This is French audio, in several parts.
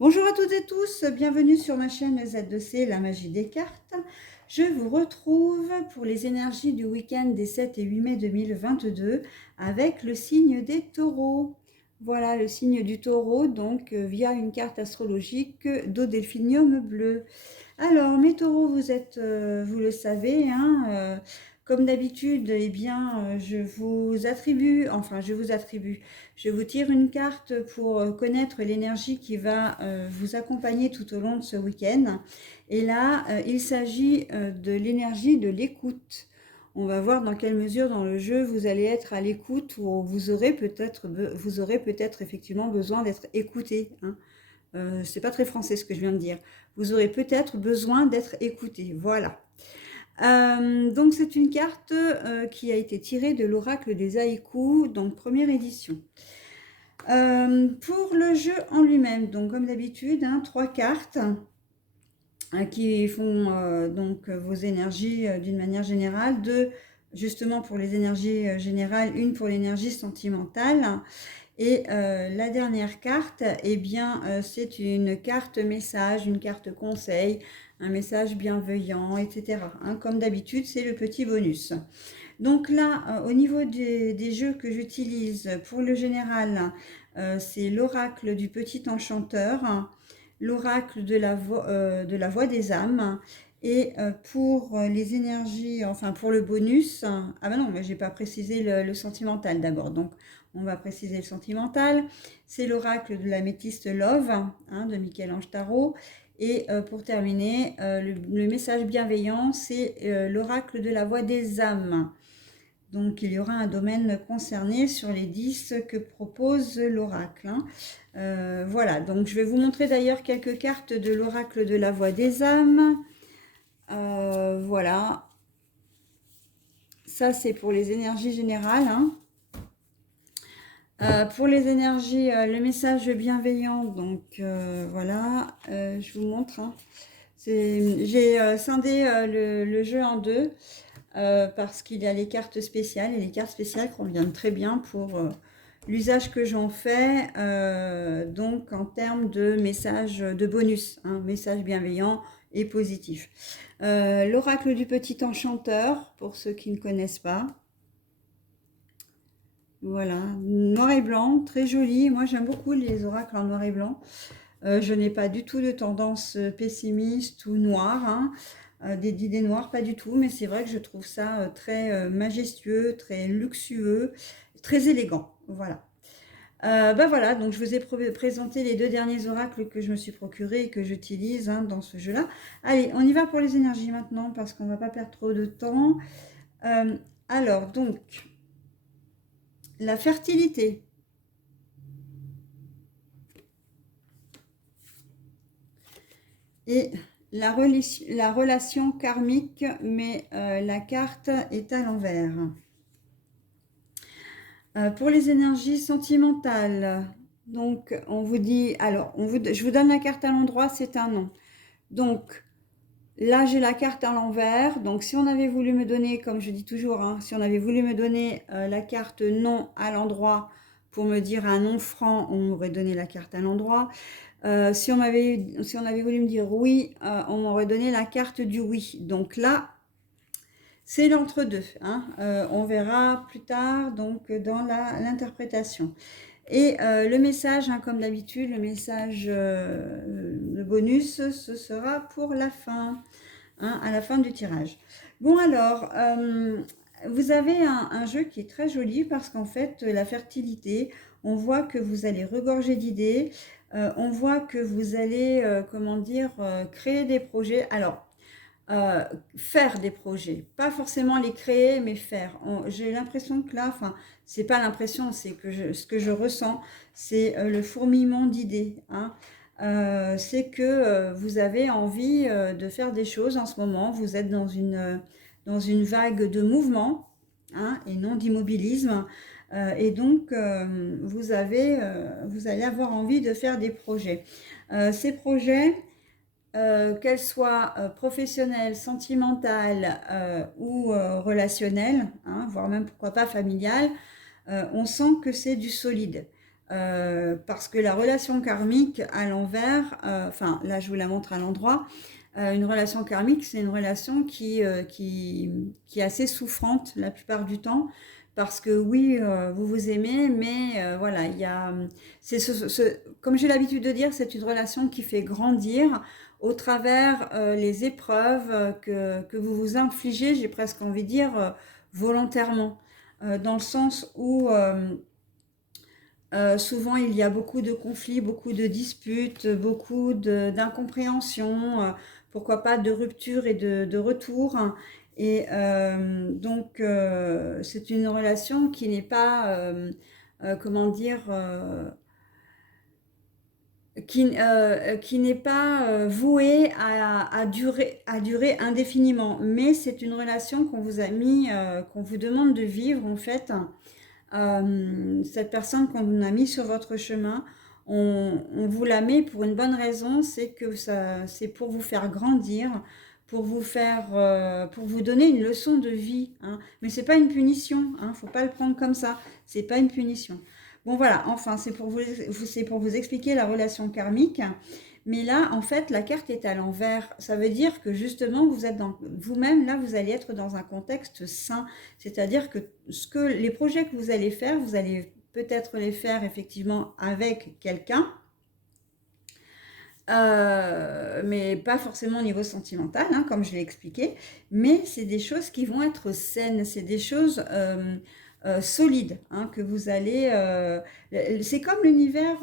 Bonjour à toutes et tous, bienvenue sur ma chaîne Z2C, la magie des cartes. Je vous retrouve pour les énergies du week-end des 7 et 8 mai 2022 avec le signe des taureaux. Voilà le signe du taureau, donc via une carte astrologique d'Odelphinium bleu. Alors, mes taureaux, vous êtes, vous le savez, hein, comme d'habitude, eh bien, je vous tire une carte pour connaître l'énergie qui va vous accompagner tout au long de ce week-end. Et là, il s'agit de l'énergie de l'écoute. On va voir dans quelle mesure dans le jeu vous allez être à l'écoute ou vous aurez peut-être effectivement besoin d'être écouté, hein. C'est pas très français ce que je viens de dire. Vous aurez peut-être besoin d'être écouté. Voilà. Donc c'est une carte qui a été tirée de l'oracle des haïkus, donc première édition. Pour le jeu en lui-même, donc comme d'habitude, hein, 3 cartes qui font donc vos énergies d'une manière générale, 2 justement pour les énergies générales, 1 pour l'énergie sentimentale. Et la dernière carte, eh bien, c'est une carte message, une carte conseil, un message bienveillant, etc. Hein, comme d'habitude, c'est le petit bonus. Donc là, au niveau des jeux que j'utilise pour le général, c'est l'oracle du petit enchanteur, l'oracle de la voix des âmes. Et pour les énergies, enfin pour le bonus, ah ben non, mais j'ai pas précisé le sentimental d'abord, donc on va préciser le sentimental. C'est l'oracle de la métiste Love, hein, de Michel-Ange Tarot. Et pour terminer, le message bienveillant, c'est l'oracle de la voix des âmes. Donc il y aura un domaine concerné sur les 10 que propose l'oracle, hein. Voilà, donc je vais vous montrer d'ailleurs quelques cartes de l'oracle de la voix des âmes. Voilà, ça c'est pour les énergies générales, hein. Pour les énergies, le message bienveillant, donc voilà, je vous montre, hein. J'ai scindé le jeu en deux parce qu'il y a les cartes spéciales et les cartes spéciales conviennent très bien pour l'usage que j'en fais, donc en termes de message de bonus, hein, message bienveillant et positif. L'oracle du petit enchanteur, pour ceux qui ne connaissent pas. Voilà, noir et blanc, très joli. Moi, j'aime beaucoup les oracles en noir et blanc. Je n'ai pas du tout de tendance pessimiste ou noire, hein, d'idées noires, pas du tout. Mais c'est vrai que je trouve ça très majestueux, très luxueux, très élégant. Voilà. Ben voilà, donc je vous ai présenté les 2 derniers oracles que je me suis procurés et que j'utilise, hein, dans ce jeu-là. Allez, on y va pour les énergies maintenant parce qu'on ne va pas perdre trop de temps. Alors, donc, la fertilité. Et la relation karmique, mais la carte est à l'envers. Pour les énergies sentimentales, donc on vous dit, alors je vous donne la carte à l'endroit, c'est un non. Donc là j'ai la carte à l'envers, donc si on avait voulu me donner, comme je dis toujours, hein, si on avait voulu me donner la carte non à l'endroit pour me dire un non franc, on m'aurait donné la carte à l'endroit. Si on avait voulu me dire oui, on m'aurait donné la carte du oui. Donc là, c'est l'entre-deux, hein. On verra plus tard donc dans l'interprétation. Et le message, hein, comme d'habitude, le message de bonus, ce sera pour la fin, hein, à la fin du tirage. Bon alors, vous avez un jeu qui est très joli parce qu'en fait, la fertilité, on voit que vous allez regorger d'idées, on voit que vous allez, comment dire, créer des projets. Alors, faire des projets, pas forcément les créer, mais faire. J'ai l'impression que là, enfin, c'est pas l'impression, c'est que ce que je ressens, c'est le fourmillement d'idées, hein. C'est que vous avez envie de faire des choses en ce moment, vous êtes dans une vague de mouvement, hein, et non d'immobilisme. Et donc, vous allez avoir envie de faire des projets. Ces projets, qu'elle soit professionnelle, sentimentale ou relationnelle, hein, voire même pourquoi pas familiale, on sent que c'est du solide. parce que la relation karmique à l'envers, enfin là je vous la montre à l'endroit, une relation karmique c'est une relation qui est assez souffrante la plupart du temps, parce que oui, vous vous aimez, mais voilà, il y a, comme j'ai l'habitude de dire, c'est une relation qui fait grandir au travers les épreuves que vous vous infligez, j'ai presque envie de dire, volontairement, dans le sens où souvent, il y a beaucoup de conflits, beaucoup de disputes, beaucoup d'incompréhensions, pourquoi pas de rupture et de retour. Et donc, c'est une relation qui n'est pas, comment dire, qui n'est pas vouée à durer indéfiniment. Mais c'est une relation qu'on vous a mis, qu'on vous demande de vivre en fait. Cette personne qu'on a mis sur votre chemin, on vous la met pour une bonne raison, c'est que c'est pour vous faire grandir, pour vous donner une leçon de vie, hein. Mais c'est pas une punition, hein, faut pas le prendre comme ça. C'est pas une punition. Bon voilà, enfin c'est pour vous expliquer la relation karmique. Mais là, en fait, la carte est à l'envers. Ça veut dire que justement, vous êtes dans vous-même, là, vous allez être dans un contexte sain. C'est-à-dire que les projets que vous allez faire, vous allez peut-être les faire effectivement avec quelqu'un, mais pas forcément au niveau sentimental, hein, comme je l'ai expliqué. Mais c'est des choses qui vont être saines, c'est des choses solides, hein, que vous allez. C'est comme l'univers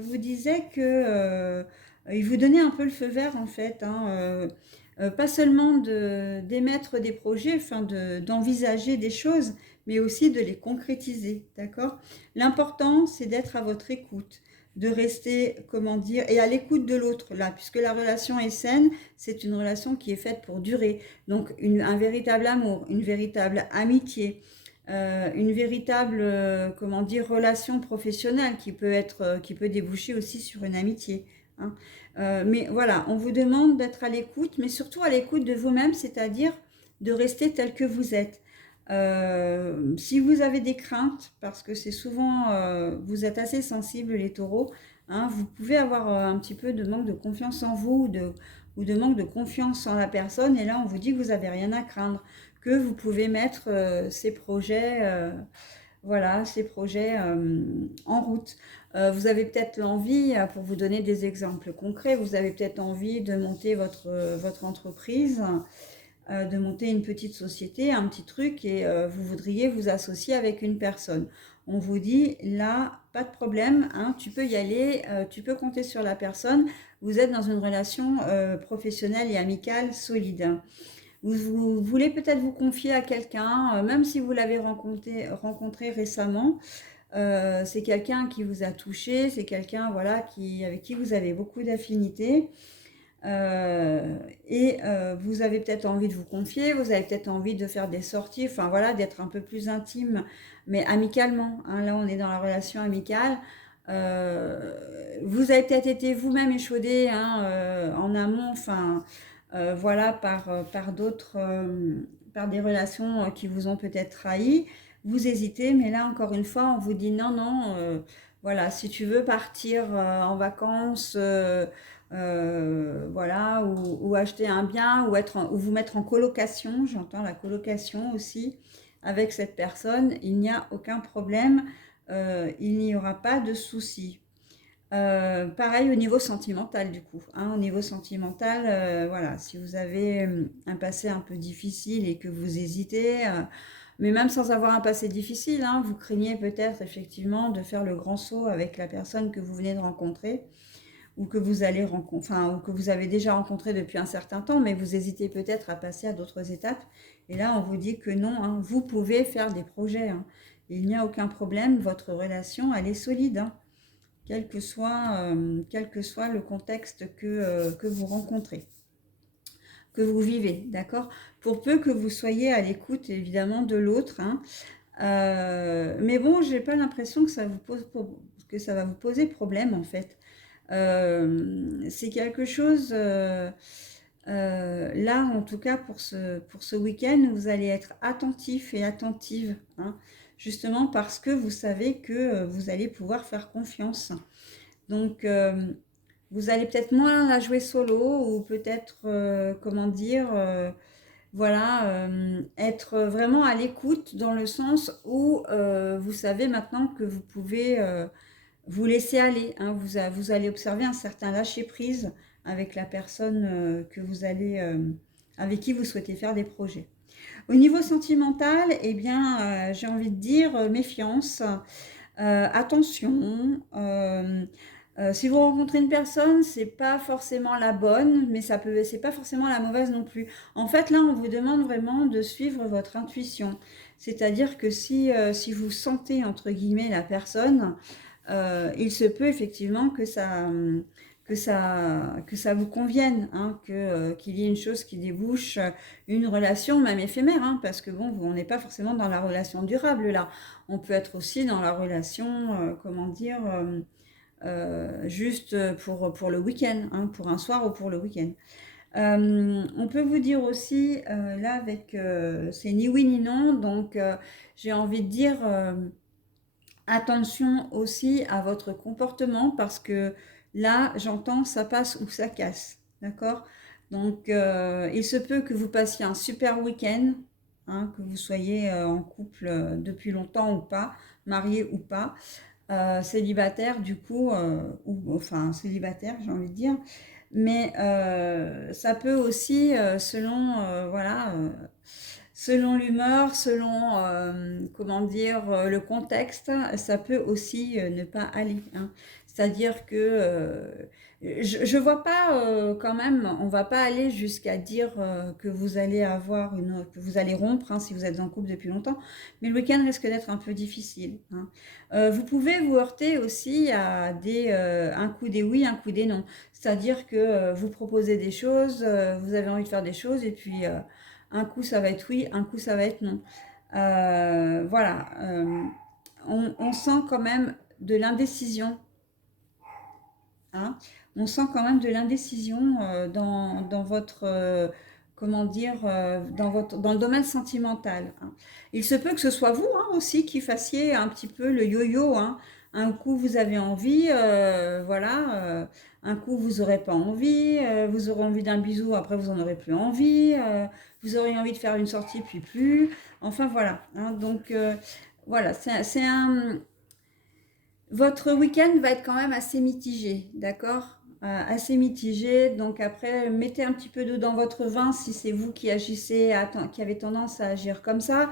vous disait que il vous donnait un peu le feu vert en fait, hein, pas seulement d'émettre des projets, enfin d'envisager des choses, mais aussi de les concrétiser, d'accord? L'important, c'est d'être à votre écoute, de rester, comment dire, et à l'écoute de l'autre, là, puisque la relation est saine, c'est une relation qui est faite pour durer. Donc, un véritable amour, une véritable amitié, une véritable, comment dire, relation professionnelle qui peut déboucher aussi sur une amitié, hein. Mais voilà, on vous demande d'être à l'écoute, mais surtout à l'écoute de vous-même, c'est-à-dire de rester tel que vous êtes. Si vous avez des craintes, parce que c'est souvent, vous êtes assez sensibles les taureaux, hein, vous pouvez avoir un petit peu de manque de confiance en vous ou de manque de confiance en la personne, et là on vous dit que vous n'avez rien à craindre, que vous pouvez mettre ces projets, voilà, ces projets en route. Vous avez peut-être l'envie, pour vous donner des exemples concrets, vous avez peut-être envie de monter votre entreprise, de monter une petite société, un petit truc, et vous voudriez vous associer avec une personne. On vous dit, là, pas de problème, hein, tu peux y aller, tu peux compter sur la personne, vous êtes dans une relation professionnelle et amicale solide. Vous voulez peut-être vous confier à quelqu'un, même si vous l'avez rencontré récemment, c'est quelqu'un qui vous a touché, c'est quelqu'un voilà, avec qui vous avez beaucoup d'affinités. Et vous avez peut-être envie de vous confier, vous avez peut-être envie de faire des sorties, enfin voilà, d'être un peu plus intime, mais amicalement, hein. Là, on est dans la relation amicale. Vous avez peut-être été vous-même échaudé, hein, en amont, enfin voilà, par d'autres, par des relations qui vous ont peut-être trahi. Vous hésitez, mais là, encore une fois, on vous dit non, non, voilà, si tu veux partir en vacances, voilà, ou acheter un bien, ou vous mettre en colocation, j'entends la colocation aussi, avec cette personne, il n'y a aucun problème, il n'y aura pas de souci. Pareil au niveau sentimental du coup, hein. Au niveau sentimental, voilà, si vous avez un passé un peu difficile et que vous hésitez, mais même sans avoir un passé difficile, hein, vous craignez peut-être effectivement de faire le grand saut avec la personne que vous venez de rencontrer ou que vous allez rencontrer, enfin, ou que vous avez déjà rencontré depuis un certain temps, mais vous hésitez peut-être à passer à d'autres étapes. Et là, on vous dit que non, hein, vous pouvez faire des projets, hein. Il n'y a aucun problème, votre relation, elle est solide, hein, quel que soit le contexte que vous rencontrez, que vous vivez, d'accord? Pour peu que vous soyez à l'écoute, évidemment, de l'autre, hein. Mais bon, j'ai pas l'impression que que ça va vous poser problème, en fait. C'est quelque chose, là, en tout cas, pour ce week-end, vous allez être attentif et attentive, hein. justement parce que vous savez que vous allez pouvoir faire confiance. Donc, vous allez peut-être moins la jouer solo ou peut-être, comment dire, voilà, être vraiment à l'écoute dans le sens où vous savez maintenant que vous pouvez vous laisser aller, hein. Vous allez observer un certain lâcher-prise avec la personne que vous allez, avec qui vous souhaitez faire des projets. Au niveau sentimental, eh bien, j'ai envie de dire méfiance, attention. Si vous rencontrez une personne, c'est pas forcément la bonne, mais c'est pas forcément la mauvaise non plus. En fait, là, on vous demande vraiment de suivre votre intuition. C'est-à-dire que si vous sentez, entre guillemets, la personne, il se peut effectivement que ça vous convienne, hein, qu'il y ait une chose qui débouche, une relation même éphémère, hein, parce que bon, on n'est pas forcément dans la relation durable là. On peut être aussi dans la relation, comment dire, juste pour le week-end, hein, pour un soir ou pour le week-end. On peut vous dire aussi, là avec, c'est ni oui ni non, donc j'ai envie de dire, attention aussi à votre comportement parce que là, j'entends ça passe ou ça casse, d'accord? Donc, il se peut que vous passiez un super week-end, hein, que vous soyez en couple depuis longtemps ou pas, marié ou pas, célibataire du coup, ou enfin célibataire, j'ai envie de dire. Mais ça peut aussi, selon, voilà, selon l'humeur, selon, comment dire, le contexte, ça peut aussi ne pas aller, hein. C'est-à-dire que je vois pas quand même, on va pas aller jusqu'à dire que vous allez que vous allez rompre, hein, si vous êtes en couple depuis longtemps, mais le week-end risque d'être un peu difficile, hein. Vous pouvez vous heurter aussi à un coup des oui, un coup des non. C'est-à-dire que vous proposez des choses, vous avez envie de faire des choses, et puis un coup ça va être oui, un coup ça va être non. Voilà, on sent quand même de l'indécision, hein. On sent quand même de l'indécision dans votre, comment dire, dans le domaine sentimental, hein. Il se peut que ce soit vous, hein, aussi qui fassiez un petit peu le yo-yo, hein. Un coup vous avez envie, voilà, un coup vous n'aurez pas envie, vous aurez envie d'un bisou, après vous n'en aurez plus envie, vous aurez envie de faire une sortie puis plus, enfin voilà, hein. Donc voilà, votre week-end va être quand même assez mitigé, d'accord? Assez mitigé. Donc après, mettez un petit peu d'eau dans votre vin si c'est vous qui agissez, qui avez tendance à agir comme ça.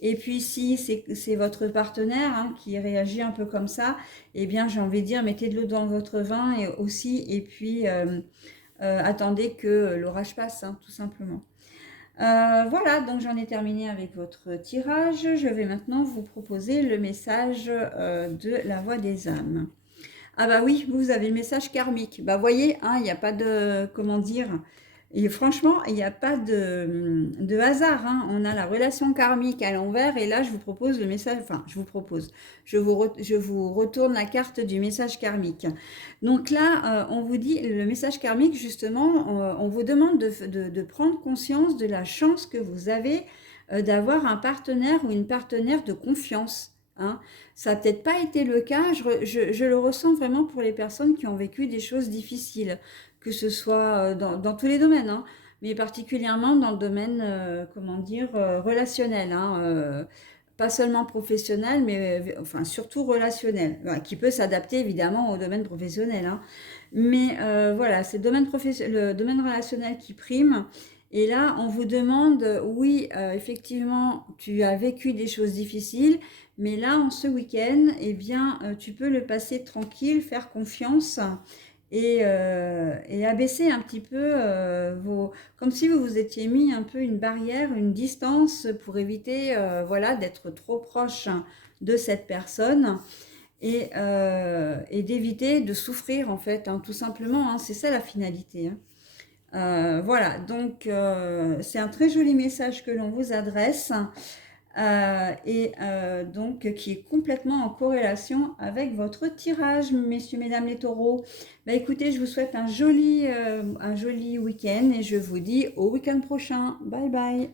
Et puis si c'est votre partenaire, hein, qui réagit un peu comme ça, eh bien j'ai envie de dire, mettez de l'eau dans votre vin et aussi, et puis attendez que l'orage passe, hein, tout simplement. Voilà, donc j'en ai terminé avec votre tirage. Je vais maintenant vous proposer le message de la voix des âmes. Ah bah oui, vous avez le message karmique. Bah voyez, hein, il n'y a pas de, comment dire, et franchement, il n'y a pas de hasard, hein. On a la relation karmique à l'envers et là, je vous propose le message, enfin, je vous propose, je vous retourne la carte du message karmique. Donc là, on vous dit, le message karmique, justement, on vous demande de prendre conscience de la chance que vous avez d'avoir un partenaire ou une partenaire de confiance, hein. Ça n'a peut-être pas été le cas, je le ressens vraiment pour les personnes qui ont vécu des choses difficiles, que ce soit dans tous les domaines, hein, mais particulièrement dans le domaine, comment dire, relationnel, hein, pas seulement professionnel, mais enfin surtout relationnel, voilà, qui peut s'adapter évidemment au domaine professionnel, hein. Mais voilà, c'est le domaine relationnel qui prime. Et là, on vous demande, oui, effectivement, tu as vécu des choses difficiles, mais là, en ce week-end, eh bien, tu peux le passer tranquille, faire confiance et abaisser un petit peu comme si vous vous étiez mis un peu une barrière, une distance pour éviter, voilà, d'être trop proche de cette personne et d'éviter de souffrir en fait, hein, tout simplement, hein, c'est ça la finalité, hein. Voilà, donc c'est un très joli message que l'on vous adresse donc qui est complètement en corrélation avec votre tirage, messieurs, mesdames les taureaux. Bah, écoutez, je vous souhaite un joli week-end et je vous dis au week-end prochain. Bye bye.